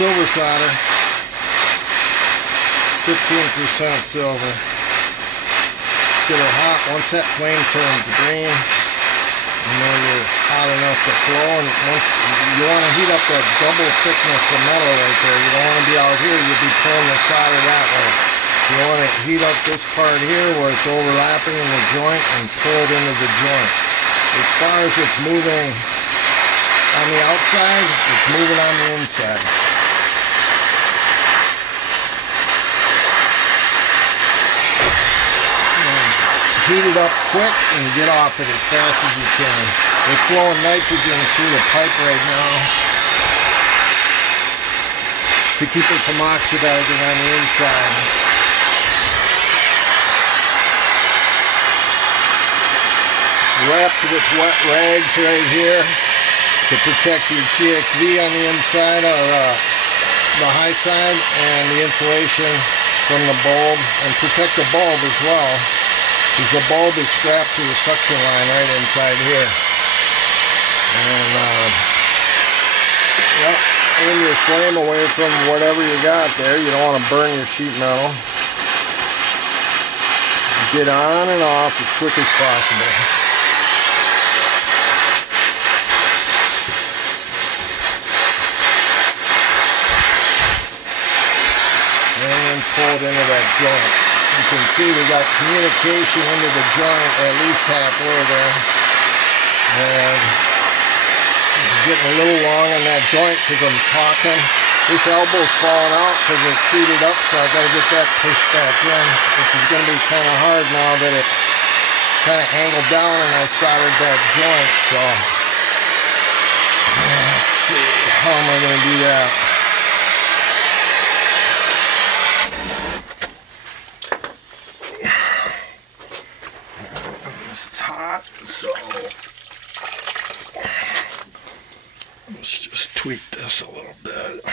silver solder. 15% silver. Get it hot. Once that flame turns green, you know you're hot enough to flow. And once you want to heat up that double thickness of metal right there. You don't want to be out here. You'll be pulling the solder that way. You want to heat up this part here where it's overlapping in the joint and pull it into the joint. As far as it's moving on the outside, it's moving on the inside. Heat it up quick and get off it as fast as you can. They're flowing nitrogen through the pipe right now to keep it from oxidizing on the inside. Wrapped with wet rags right here to protect your TXV on the inside or the high side, and the insulation from the bulb, and protect the bulb as well, because the bulb is strapped to the suction line right inside here. And yep, aim your flame away from whatever you got there. You don't want to burn your sheet metal. Get on and off as quick as possible. And pull it into that joint. You can see we got communication into the joint at least halfway there. And it's getting a little long on that joint because I'm talking. This elbow's falling out because it's heated up, so I got to get that pushed back in, which is going to be kind of hard now that it's kind of angled down and I soldered that joint. So let's see, how am I going to do that? So let's just tweak this a little bit.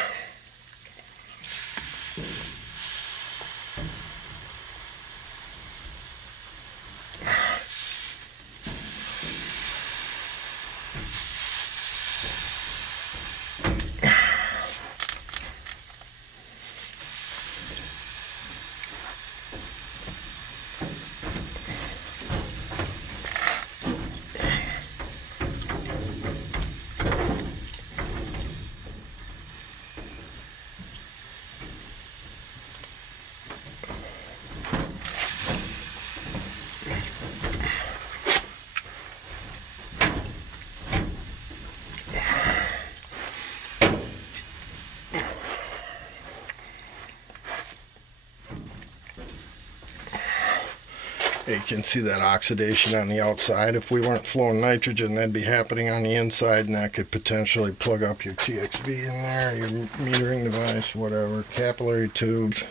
You can see that oxidation on the outside. If we weren't flowing nitrogen, that'd be happening on the inside, and that could potentially plug up your TXV in there, your metering device, whatever, capillary tubes.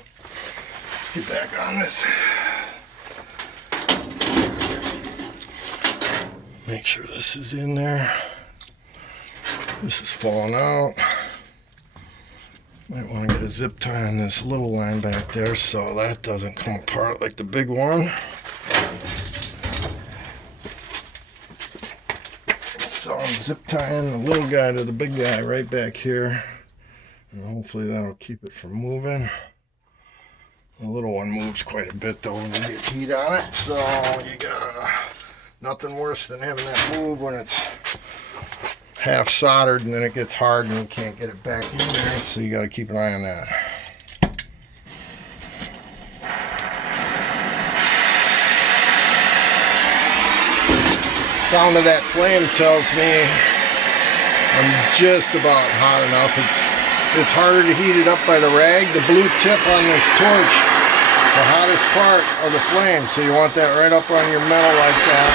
Let's get back on this. Make sure this is in there. This is falling out. Might want to get a zip tie on this little line back there so that doesn't come apart like the big one. So I'm zip tying the little guy to the big guy right back here, and hopefully that'll keep it from moving. The little one moves quite a bit though when you get heat on it, so you gotta, nothing worse than having that move when it's half soldered and then it gets hard and you can't get it back in there, so you got to keep an eye on that. Sound of that flame tells me I'm just about hot enough. It's harder to heat it up by the rag. The blue tip on this torch, the hottest part of the flame, so you want that right up on your metal like that.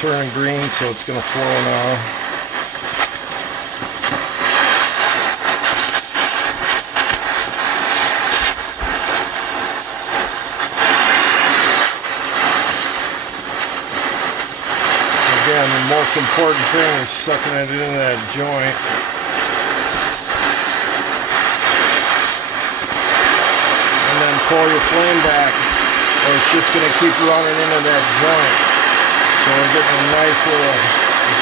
Turning green, so it's going to flow now. Again, the most important thing is sucking it into that joint. And then pull your flame back or it's just going to keep running into that joint. So we're getting a nice little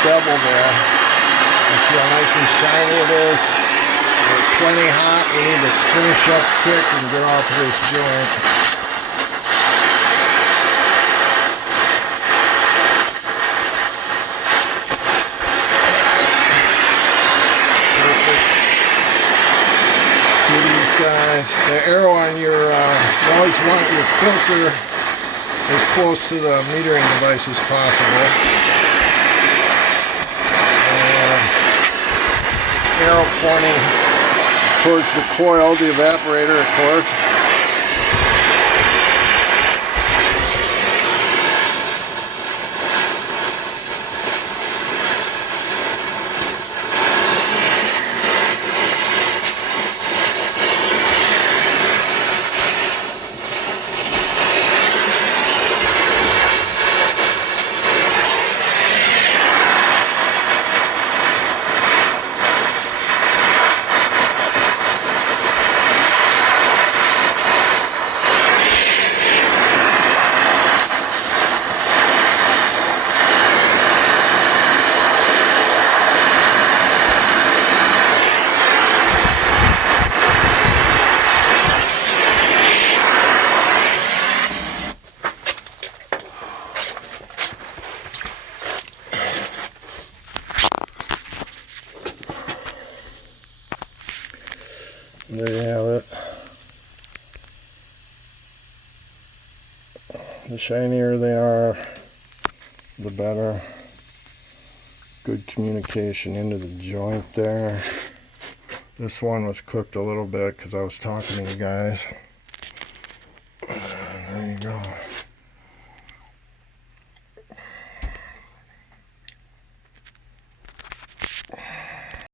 bevel there. And see how nice and shiny it is? It's plenty hot. We need to finish up quick and get off of this joint. Guys, the arrow on your, you always want your filter as close to the metering device as possible. Arrow pointing towards the coil, the evaporator, of course. There you have it. The shinier they are, the better. Good communication into the joint there. This one was cooked a little bit because I was talking to you guys. There you go.